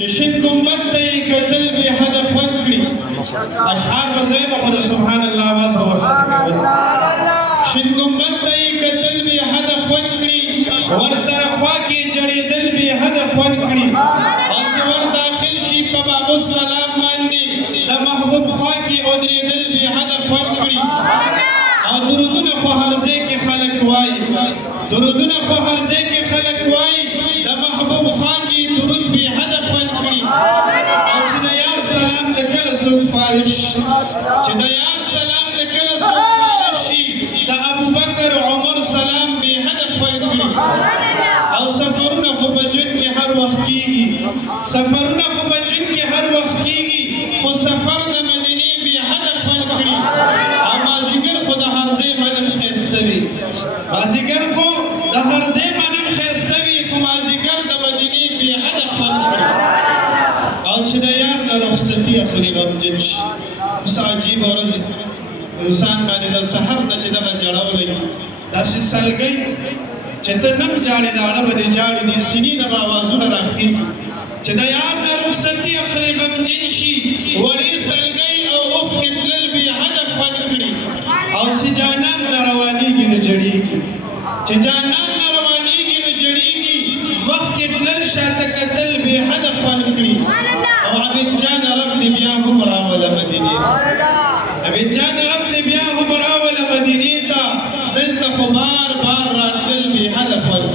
چې شین ګمبد ته یې کتل بې حده خوند کړي. اشعار به زه یم خو د سبحان الله آواز به ورسره کوئ. شین ګمبد ته یې کتل بې حده خوند کړي، ورسره خوا کې جړېدل بې حده خوند کړي. او چې ور داخل شي په باب السلام باندې د محبوب خوا کې ودرېدل بې حده خوند کړي. او درودونه خو هر ځای کې خلک وایي، درودونه خو هر ځای کې خلک وایي، د محبوب خوا کې درود بې حده خوند کړي. او چې د یار سلام له کله څوک فارغ شي، چې د یار سلام له کله څوک فارغ شي، د ابوبکر عمر سلام بې حده خوند کړي. او سفرونه خو په ژوند کې هر وخت کېږي، سفرونه خو په ژوند کې هر وخت کېږي، خو سفر د مدینې بې حده خوند کړي. او مازدیګر خو د هر ځای منم ښایسته وي، مازدیګر خو د هر ځای منم ښایسته وي، خو مازدیګر د مدینې بې حده خوند کړي. او چې د یار نه رخصتي اخلي غمجن شي. اوس عجیبه ورځ انسان باندې د سحر نه چې دغه جړولی داسې سلګۍ چې ته نم جاړې د اړه به دې جاړې دې سینې نه به اوازونه راخېږي. چې د یار نه رخصتي اخلي غمجن شي، وړې سلګۍ او اوښکې تلل بې حده خوند کړي. او چې جانان نه روانېږي نو جړېږي، چې جانان نه روانېږي نو جړېږي، مخکې تلل شاته کتل بې حده خوند کړي. او عبید جان رب دې بیا هم راوله مدینې ته، عبید جان رب دې بیا هم راوله مدینې ته، دلته خو بار بار راتلل بې حده خوند.